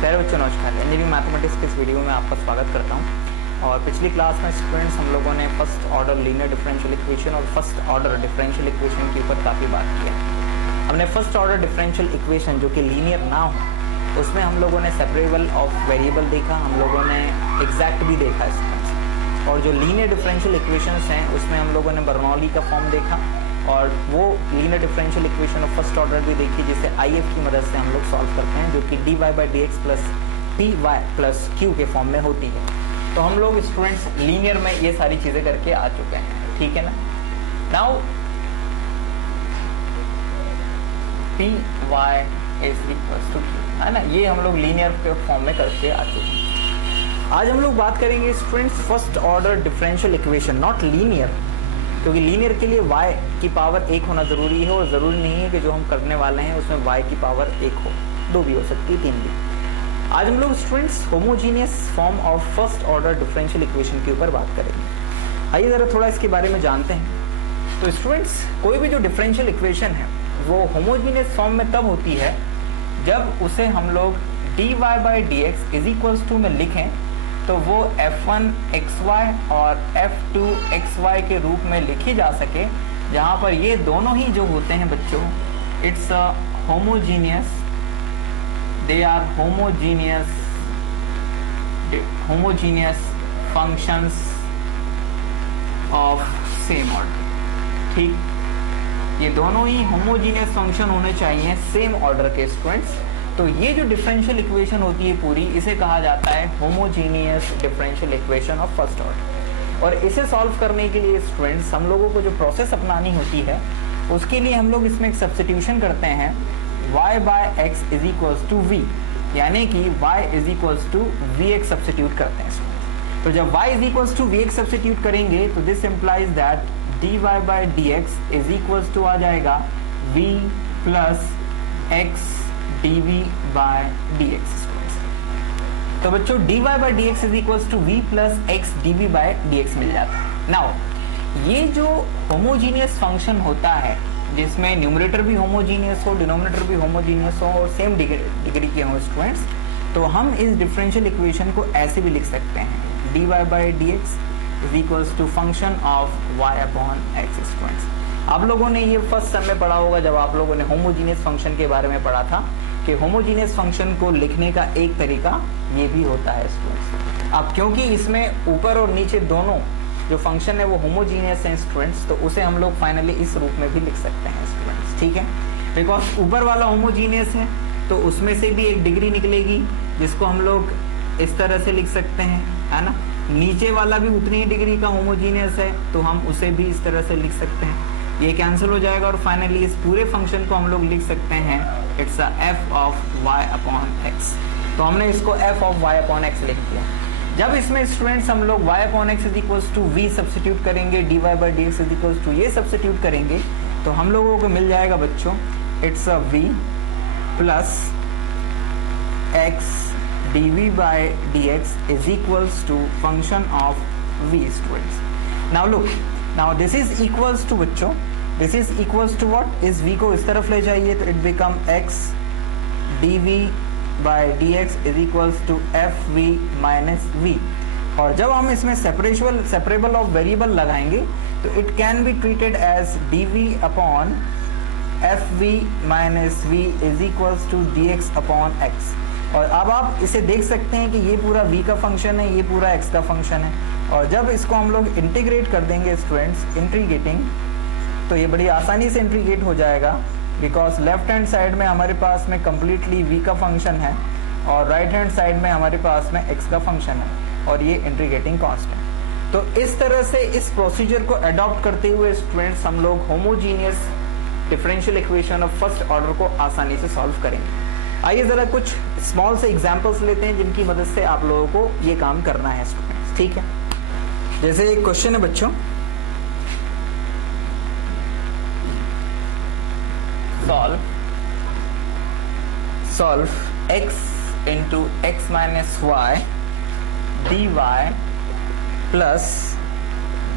प्यारे बच्चों नमस्कार। इंजीनियरिंग मैथमेटिक्स के इस वीडियो में आपका स्वागत करता हूं। और पिछली क्लास में स्टूडेंट्स हम लोगों ने first order linear differential equation और फर्स्ट ऑर्डर डिफरेंशियल इक्वेशन के ऊपर काफ़ी बात की है। हमने फर्स्ट ऑर्डर डिफरेंशियल इक्वेशन जो कि लीनियर ना हो उसमें हम लोगों ने सेपरेबल ऑफ वेरिएबल देखा, हम लोगों ने एग्जैक्ट भी देखा स्टूडेंट्स। और जो लीनियर डिफरेंशियल इक्वेशंस हैं उसमें हम लोगों ने बर्नौली का फॉर्म देखा और वो linear differential equation of first order भी देखी जिसे आईएफ की मदद से हम लोग सॉल्व करते हैं, जो कि dy by D X plus P Y plus Q के फॉर्म में होती है। तो हम लोग स्टूडेंट्स लीनियर में ये सारी चीजें करके आ चुके हैं, ठीक है ना। Now P Y is equal to Q, है ना, ये हम लोग लीनियर के फॉर्म में करके आ चुके हैं। आज हम लोग बात करेंगे students first order differential equation, not linear, क्योंकि लीनियर के लिए y की पावर 1 होना जरूरी है और जरूरी नहीं है कि जो हम करने वाले हैं उसमें y की पावर 1 हो, 2 भी हो सकती है, 3 भी। आज हम लोग students homogeneous form of first order differential equation के ऊपर बात करेंगे। आइए जरा थोड़ा इसके बारे में जानते हैं। तो स्टूडेंट्स कोई भी जो डिफरेंशियल इक्वेशन है वो होमोजीनियस फॉर्म में तब होती है जब उसे हम लोग dy by D x is equals to में लिखें तो वो f1xy और f2xy के रूप में लिखी जा सके, जहां पर ये दोनों ही जो होते हैं बच्चों it's homogeneous, they are homogeneous functions of same order. ठीक, ये दोनों ही होमोजीनियस फंक्शन होने चाहिए सेम ऑर्डर के स्टूडेंट्स। तो ये जो डिफरेंशियल इक्वेशन होती है पूरी, इसे कहा जाता है homogeneous differential equation of first order. और इसे सॉल्व करने के लिए स्टूडेंट्स हम लोगों को जो प्रोसेस अपनानी होती है उसके लिए हम लोग इसमें एक सब्स्टिट्यूशन करते हैं, y by x is equals to v, यानी कि y is equals to we x substitute करते हैं। तो जब y is equals to we x substitute करेंगे तो this implies that dy by d x is equals to आ जाएगा v plus x dv by dx। तो बच्चों dy by dx is equals to v plus x dv by dx मिल जाता है। Now ये जो होमोजीनियस फंक्शन होता है जिसमें न्यूमरेटर भी होमोजीनियस हो, डिनोमिनेटर भी होमोजीनियस हो और सेम डिग्री के हो स्टूडेंट्स, तो हम इस डिफरेंशियल इक्वेशन को ऐसे भी लिख सकते हैं dy by dx is equals to function of y upon x। Students आप लोगों ने ये फर्स्ट टर्म में पढ़ा होगा जब आप लोगों ने होमोजीनियस फंक्शन के बारे में पढ़ा था कि होमोजीनियस फंक्शन को लिखने का एक तरीका ये भी होता है स्टूडेंट्स। अब क्योंकि इसमें ऊपर और नीचे दोनों जो फंक्शन है वो होमोजीनियस हैं स्टूडेंट्स, तो उसे हम लोग फाइनली इस रूप में भी लिख सकते हैं स्टूडेंट्स, ठीक है। बिकॉज ऊपर वाला होमोजीनियस है तो उसमें से भी एक डिग्री निकलेगी जिसको हम लोग इस तरह से लिख सकते हैं, है ना। नीचे वाला भी उतनी ही डिग्री का होमोजीनियस है तो हम उसे भी इस तरह से लिख सकते हैं। ये कैंसिल हो जाएगा और फाइनली इस पूरे फंक्शन को हम लोग लिख सकते हैं it's a f of y upon x। तो हमने इसको f of y upon x लिख दिया। जब इसमें स्टूडेंट्स हम लोग y upon x is equals to v substitute करेंगे, dy by D x is equals to ये सब्स्टिट्यूट करेंगे तो हम लोगों को मिल जाएगा बच्चों it's a v plus x dv by D x is equals to function of v students. Now look, now this is equals to बच्चों, this is equals to what, इस v को इस तरफ ले जाइए तो it become x dv by D x is equals to f v minus v. और जब हम इसमें सेपरेबल ऑफ वेरिएबल लगाएंगे तो it can be treated as dv upon f v minus v is equals to dx upon x। और अब आप इसे देख सकते हैं कि ये पूरा v का फंक्शन है, ये पूरा x का फंक्शन है। और जब इसको हम लोग इंटीग्रेट कर देंगे स्टूडेंट्स, इंटीग्रेटिंग, तो ये बड़ी आसानी से इंटीग्रेट हो जाएगा बिकॉज लेफ्ट हैंड साइड में हमारे पास में कम्प्लीटली v का फंक्शन है और राइट हैंड साइड में हमारे पास में x का फंक्शन है और ये इंटीग्रेटिंग कांस्टेंट। तो इस तरह से इस प्रोसीजर को अडॉप्ट करते हुए स्टूडेंट्स हम लोग homogeneous differential equation of first order को आसानी से सॉल्व करेंगे। आइए जरा कुछ स्मॉल से एग्जांपल्स लेते हैं जिनकी मदद से आप लोगों को ये काम करना है स्टूडेंट्स, ठीक है। जैसे एक क्वेश्चन है बच्चों, solve x into X minus Y dy plus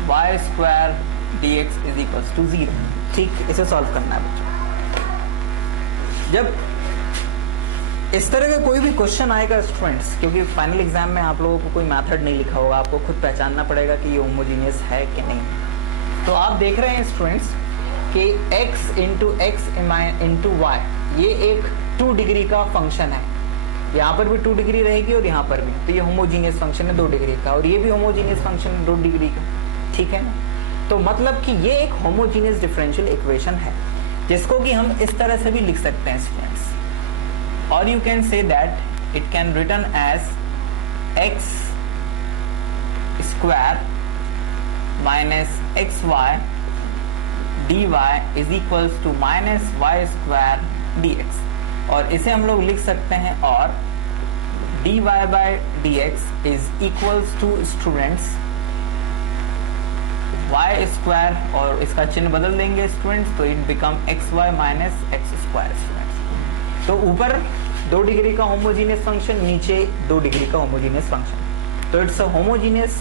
Y square D x is equals to 0। ठीक, इसे सॉल्व करना है बच्चों। जब इस तरह का कोई भी क्वेश्चन आएगा स्टूडेंट्स, क्योंकि फाइनल एग्जाम में आप लोगों को कोई मेथड नहीं लिखा होगा, आपको खुद पहचानना पड़ेगा कि ये होमोजीनियस है कि नहीं। तो आप देख रहे हैं स्टूडेंट्स कि x into X into Y ये एक 2 डिग्री का फंक्शन है, यहाँ पर भी 2 डिग्री रहेगी और यहाँ पर भी, तो ये होमोजीनियस फंक्शन है 2 डिग्री का, और ये भी होमोजीनियस फंक्शन है 2 डिग्री का, ठीक है ना। तो मतलब कि ये एक होमोजीनियस डिफरेंशियल इक्वेशन है जिसको कि हम इस तरह से भी लिख सकते हैं स्टूडेंट्स, और you can say that it can written as x square minus X Y dy is equals to minus Y square dx, और इसे हम लोग लिख सकते हैं और dy by dx is equals to students y square, और इसका चिन्ह बदल देंगे स्टूडेंट्स तो it become X Y minus X square students. तो ऊपर 2 डिग्री का होमोजीनियस फंक्शन, नीचे 2 डिग्री का होमोजीनियस फंक्शन, तो it's a homogeneous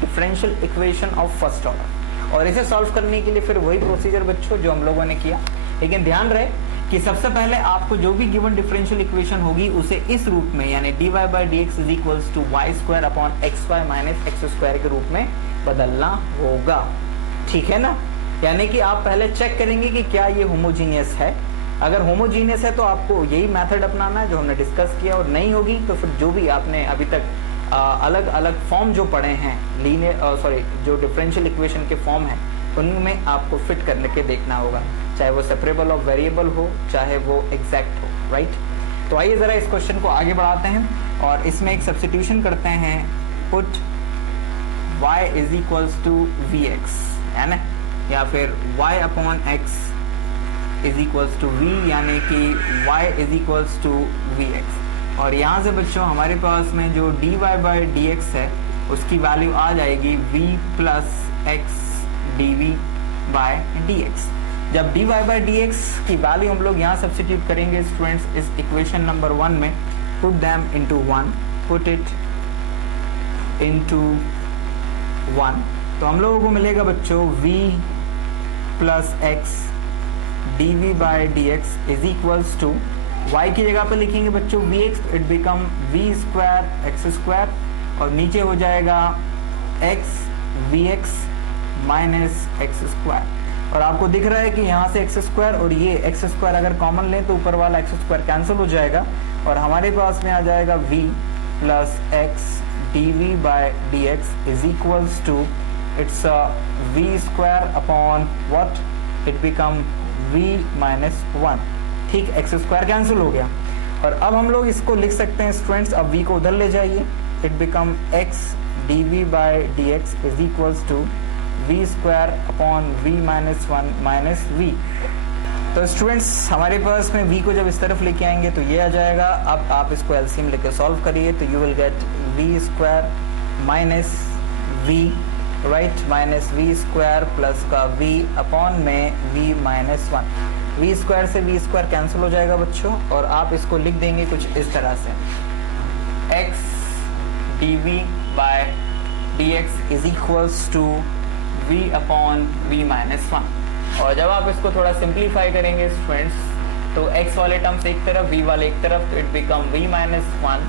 differential equation of first order. और इसे सॉल्व करने के लिए फिर वही प्रोसीजर बच्चों जो हम लोगों ने किया, लेकिन ध्यान रहे कि सबसे पहले आपको जो भी गिवन डिफरेंशियल इक्वेशन होगी उसे इस रूप में, यानी dy by dx is equals to Y square upon X Y minus X square के रूप में बदलना होगा, ठीक है ना। यानी कि आप पहले चेक करेंगे कि क्या ये होमोजीनियस है, अगर होमोजीनियस है तो आपको यही मेथड अपनाना है जो हमने डिस्कस किया, और नहीं होगी तो फिर जो भी आपने अभी तक अलग अलग फॉर्म जो पढ़े हैं लीनियर जो डिफरेंशियल इक्वेशन के फॉर्म हैं उनमें आपको फिट करने के देखना होगा, चाहे वो सेपरेबल ऑफ वेरिएबल हो चाहे वो एग्जैक्ट हो, राइट। तो आइए जरा इस क्वेश्चन को आगे बढ़ाते हैं और इसमें एक सब्स्टिट्यूशन करते हैं, put y is equals to we X, है ना, या फिर y upon x is equals to v, यानी कि y is equals to we X. और यहाँ से बच्चों हमारे पास में जो dy बाई dx है उसकी वैल्यू आ जाएगी v plus x dv by dx। जब dy बाई dx की वैल्यू हम लोग यहाँ सब्स्टिट्यूट करेंगे स्टूडेंट्स इस इक्वेशन नंबर 1 में, put them into 1, put it into 1, तो हम लोगों को मिलेगा बच्चों v plus x dv by dx is equals to y की जगह पे लिखेंगे बच्चों vx, it become v square X square, और नीचे हो जाएगा x vx minus X square. और आपको दिख रहा है कि यहाँ से एक्स स्क्वायर और ये एक्स स्क्वायर अगर कॉमन लें तो ऊपर वाला एक्स स्क्वायर कैंसिल हो जाएगा, और हमारे पास में आ जाएगा v plus x dv by dx is equals to it's v square upon what, it become v minus 1, ठीक, एक्स स्क्वायर कैंसिल हो गया। और अब हम लोग इसको लिख सकते हैं स्टूडेंट्स, अब v को उधर ले जाइए, it become x dv by dx is equals to v square upon v minus 1 minus v। तो स्टूडेंट्स हमारे पास में v को जब इस तरफ लेके आएंगे तो ये आ जाएगा, अब आप इसको एलसीएम लेके सॉल्व करिए तो you will get v square minus v, right, minus v square plus का v अपॉन में v माइनस 1, v स्क्वायर से v स्क्वायर कैंसिल हो जाएगा बच्चों, और आप इसको लिख देंगे कुछ इस तरह से, x dv by dx is equals to v upon v minus 1। और जब आप इसको थोड़ा सिंप्लीफाई करेंगे स्टूडेंट्स तो x वाले टर्म्स एक तरफ v वाले एक तरफ, तो it become v minus 1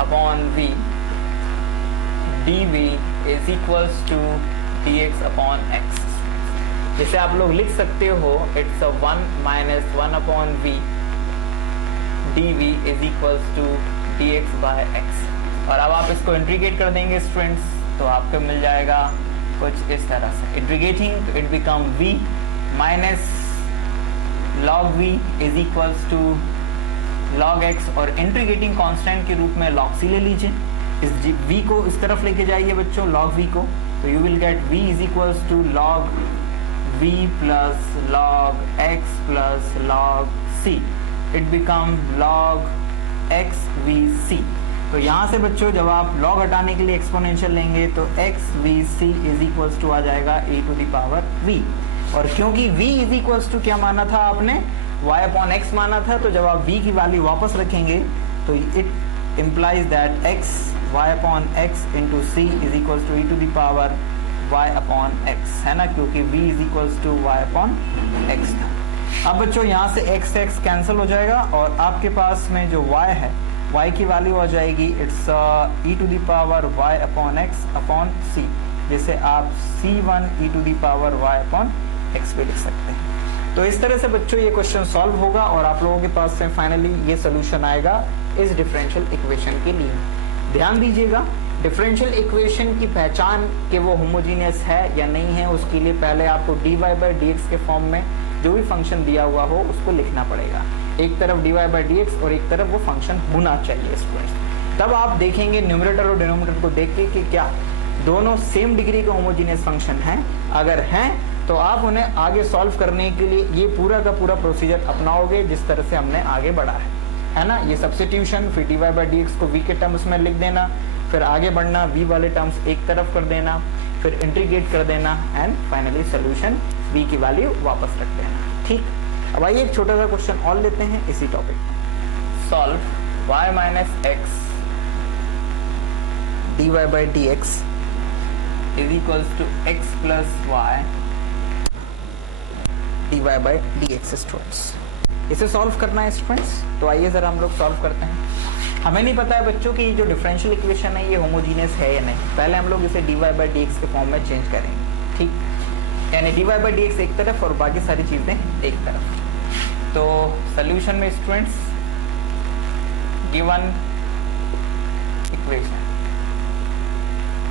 upon v dv is equals to dx upon x, जिसे आप लोग लिख सकते हो it's 1 minus 1 upon v dv is equals to dx by x। और अब आप इसको इंटीग्रेट कर देंगे स्टूडेंट्स तो आपको मिल जाएगा कुछ इस तरह से, इंटीग्रेटिंग तो it become v minus log v is equals to log x, और इंटीग्रेटिंग कांस्टेंट के रूप में log c ले लीजिए, इस v को इस तरफ लेके जाइए बच्चों log v को, तो you will get v is equals to log v plus log x plus log c, it become log x v c। तो यहाँ से बच्चों जब आप log हटाने के लिए एक्सपोनेंशियल लेंगे तो x v c is equals to आ जाएगा e to the power v, और क्योंकि v इज इक्वल्स टू क्या माना था आपने, y अपॉन x माना था, तो जब आप v की वैल्यू वापस रखेंगे तो it implies that x y upon x into c is equals to e to the power y upon x, है ना, क्योंकि v is equals to y upon x था। अब बच्चों यहाँ से x से x कैंसिल हो जाएगा और आपके पास में जो y है, y की वैल्यू आ जाएगी it's e to the power y upon x upon c, जिसे आप c1 e to the power y upon x भी लिख सकते हैं। तो इस तरह से बच्चों ये क्वेश्चन सॉल्व होगा और आप लोगों के पास से फाइनली ये सोल्यूशन आएगा इस डिफरेंशियल इक्वेशन के लिए। ध्यान दीजिएगा, डिफरेंशियल इक्वेशन की पहचान कि वो होमोजीनियस है या नहीं है, उसके लिए पहले आपको dy बाई dx के फॉर्म में जो भी फंक्शन दिया हुआ हो उसको लिखना पड़ेगा। एक तरफ dy बाई dx और एक तरफ वो फंक्शन होना चाहिए स्टूडेंट्स। तब आप देखेंगे न्यूमरेटर और डिनोमिनेटर को देख के कि क्या दोनों सेम डिग्री के होमोजीनियस फंक्शन हैं। अगर हैं तो आप उन्हें आगे सॉल्व करने के लिए ये पूरा का पूरा प्रोसीजर अपनाओगे जिस तरह से हमने आगे बढ़ा है ना। ये सब्स्टिट्यूशन, फिर dy बाई dx को v के टर्म्स में लिख देना, फिर आगे बढ़ना, v वाले टर्म्स एक तरफ कर देना, फिर इंटीग्रेट कर देना एंड फाइनली सोल्यूशन v की वैल्यू वापस रख देना। ठीक, अब आइए एक छोटा सा क्वेश्चन और लेते हैं इसी टॉपिक में। Solve y minus x dy by dx is equals to x plus y dy by dx students. इसे सॉल्व करना है स्टूडेंट्स, तो आइए जरा हम लोग सॉल्व करते हैं। हमें नहीं पता है बच्चों कि जो डिफरेंशियल इक्वेशन है ये होमोजीनियस है या नहीं। पहले हम लोग इसे dy बाई dx के फॉर्म में चेंज करेंगे। ठीक, यानी dy बाई dx एक तरफ और बाकी सारी चीजें एक तरफ। तो सोल्यूशन में स्टूडेंट्स गिवन इक्वेशन,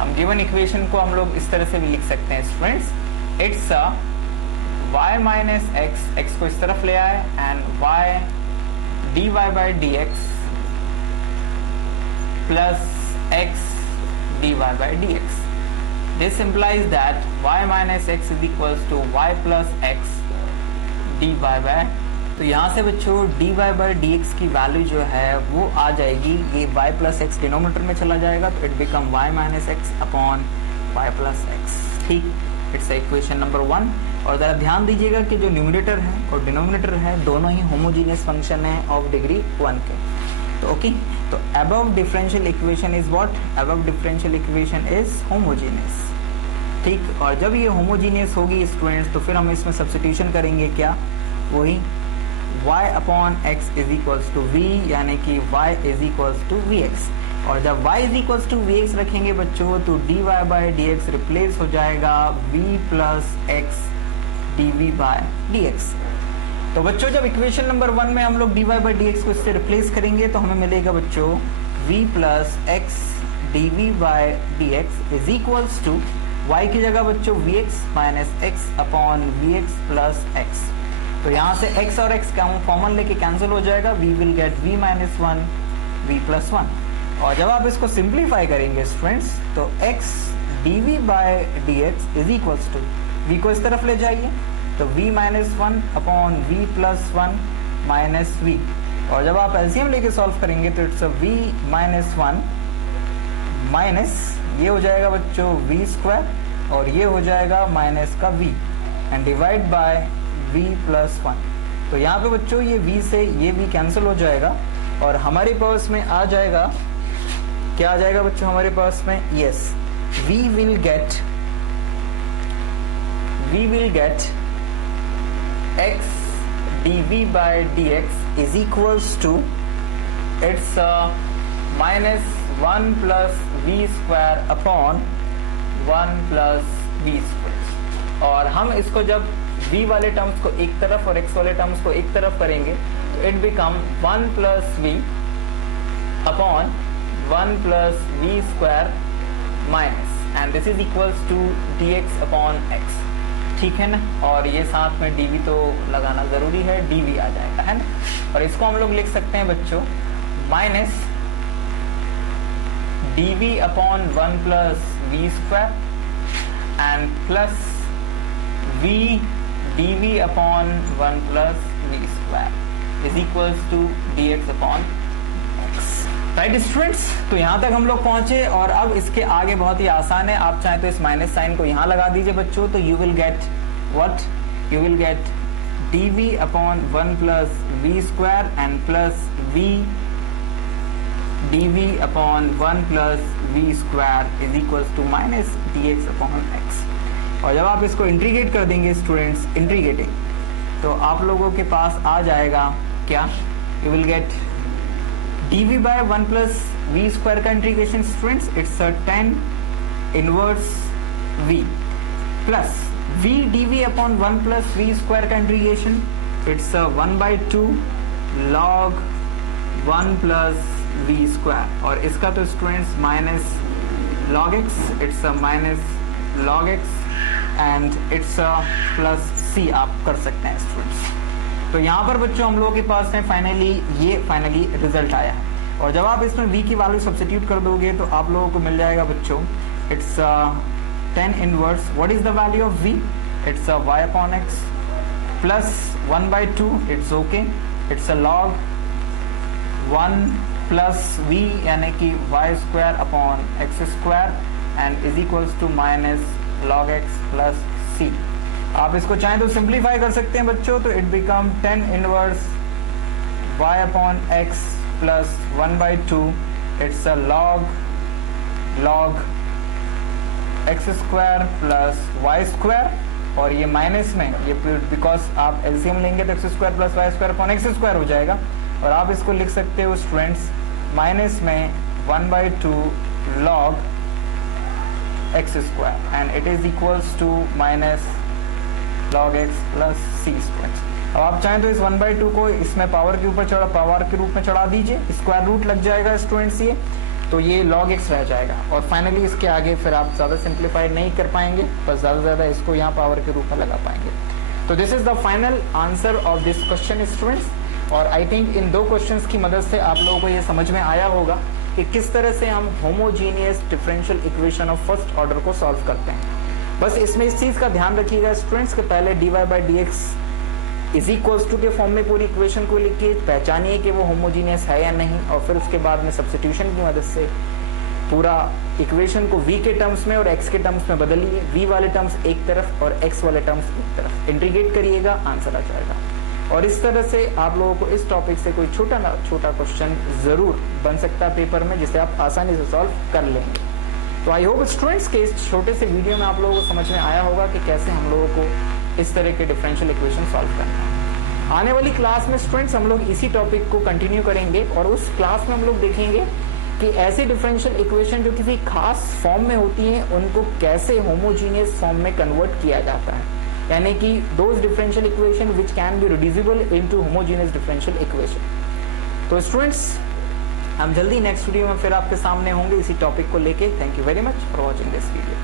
हम गिवन इक्वेशन को हम लोग इस तरह से भी लिख सकते हैं students, it's y minus x को इस तरफ ले आए and y dy by dx plus x dy by dx। This implies that y minus x is equals to y plus x dy by. तो यहाँ से बच्चों dy बाई dx की वैल्यू जो है वो आ जाएगी, ये y प्लस x डिनोमिनेटर में चला जाएगा तो it become y minus x upon y plus x। ठीक, इट्स इक्वेशन नंबर 1। और ज़रा ध्यान दीजिएगा कि जो न्यूमरेटर है और डिनोमिनेटर है दोनों ही होमोजीनियस फंक्शन है ऑफ डिग्री 1 के। तो ओके, तो above differential equation is what, above differential equation is homogeneous. ठीक, और जब ये होमोजीनियस होगी स्टूडेंट्स तो फिर हम इसमें सब्स्टिट्यूशन करेंगे, क्या, वही y upon x is equals to v, यानी कि y is equals to vx। और जब y is equals to vx रखेंगे बच्चों तो dy बाई dx रिप्लेस हो जाएगा v plus x dv by dx। तो बच्चों जब इक्वेशन नंबर 1 में हम लोग dy बाई dx को इससे रिप्लेस करेंगे तो हमें मिलेगा बच्चों v plus x dv by dx is equals to y की जगह बच्चों vx minus x upon vx plus x। तो यहाँ से x और x कॉमन लेके कैंसिल हो जाएगा, v will get v minus 1 v plus 1। और जब आप इसको सिंप्लीफाई करेंगे स्टूडेंट्स तो x dv by dx is equals to, v को इस तरफ ले जाइए तो v minus 1 upon v plus 1 minus v। और जब आप एलसीएम लेके सॉल्व करेंगे तो इट्स v माइनस 1 माइनस ये हो जाएगा बच्चों v स्क्वायर और ये हो जाएगा माइनस का v and divide by v plus 1। तो यहाँ पे बच्चों ये v से ये v कैंसिल हो जाएगा और हमारे पास में आ जाएगा, क्या आ जाएगा बच्चों हमारे पास में, yes, we will get x dv by dx is equals to it's minus 1 plus v square upon 1 plus v square। और हम इसको जब v वाले टर्म्स को एक तरफ और x वाले टर्म्स को एक तरफ करेंगे तो it become 1 plus v upon 1 plus v square minus and this is equals to dx upon x। ठीक है ना, और ये साथ में dv तो लगाना जरूरी है, dv आ जाएगा, है ना। और इसको हम लोग लिख सकते हैं बच्चों minus dv upon 1 plus v square and plus v dv upon 1 plus v square is equals to dx upon x। Right students, तो यहाँ तक हम लोग पहुंचे और अब इसके आगे बहुत ही आसान है। आप चाहें तो इस माइनस साइन को यहाँ लगा दीजिए बच्चों, तो you will get what, you will get dv upon 1 plus v square and plus v dv upon 1 plus v square is equals to minus dx upon x। और जब आप इसको इंटीग्रेट कर देंगे स्टूडेंट्स, इंटीग्रेटिंग तो आप लोगों के पास आ जाएगा क्या, you will get dv by 1 plus v square का integration students, it's 10 inverse v plus v dv upon 1 plus v square का integration, it's 1/2 log 1 plus v square, और इसका तो students minus log x, it's minus log x and it's plus c आप कर सकते हैं students. तो यहाँ पर बच्चों हम लोगों के पास है फाइनली रिजल्ट आया है, और जब आप इसमें v की वैल्यू सब्स्टिट्यूट कर दोगे तो आप लोगों को मिल जाएगा बच्चों, it's 10 inverse, what is the value of v, it's y upon x plus 1/2, it's okay, it's log 1 plus v यानी कि y square upon x square and is equals to minus log x plus c। आप इसको चाहें तो simplify कर सकते हैं बच्चों, तो it become 10 inverse y upon x plus 1/2, it's a log x square plus y square, और ये माइनस में ये बिकॉज आप एलसीएम लेंगे तो x square plus y square upon x square हो जाएगा, और आप इसको लिख सकते हो स्टूडेंट्स माइनस में 1/2 log x square and it is equals to minus log x plus c square. अब आप चाहें तो इस 1/2 को इसमें पावर के ऊपर पावर के रूप में चढ़ा दीजिए, स्क्वायर रूट लग जाएगा स्टूडेंट्स ये, तो ये log x रह जाएगा, और फाइनली इसके आगे फिर आप ज़्यादा सिंप्लीफाई नहीं कर पाएंगे, बस ज़्यादा से ज़्यादा इसको यहाँ पावर के रूप में लगा पाएंगे। तो this is the final answer of this question students, और आई थिंक इन 2 क्वेश्चंस की मदद से आप लोगों को ये समझ में आया होगा कि किस तरह से हम homogeneous differential equation of first order को सॉल्व करते हैं। बस इसमें इस चीज़ का ध्यान रखिएगा स्टूडेंट्स कि पहले dy by dx is equals to के फॉर्म में पूरी इक्वेशन को लिखिए, पहचानिए कि वो होमोजीनियस है या नहीं, और फिर उसके बाद में सब्स्टिट्यूशन की मदद से पूरा इक्वेशन को v के टर्म्स में और x के टर्म्स में बदलिए, v वाले टर्म्स एक तरफ और x वाले टर्म्स एक तरफ, इंटीग्रेट करिएगा, आंसर आ जाएगा। और इस तरह से आप लोगों को इस टॉपिक से कोई छोटा क्वेश्चन जरूर बन सकता है पेपर में, जिसे आप आसानी से सॉल्व कर लेंगे। तो आई होप स्टूडेंट्स के इस छोटे से वीडियो में आप लोगों को समझ में आया होगा कि कैसे हम लोगों को इस तरह के डिफरेंशियल इक्वेशन सॉल्व करना है। आने वाली क्लास में स्टूडेंट्स हम लोग इसी टॉपिक को कंटिन्यू करेंगे, और उस क्लास में हम लोग देखेंगे कि ऐसी डिफरेंशियल इक्वेशन जो किसी खास फॉर्म में होती हैं उनको कैसे होमोजीनियस फॉर्म में कन्वर्ट किया जाता है, यानी कि those differential equation which can be reducible into homogeneous differential equation. तो स्टूडेंट्स हम जल्दी नेक्स्ट वीडियो में फिर आपके सामने होंगे इसी टॉपिक को लेके। Thank you very much for watching this video.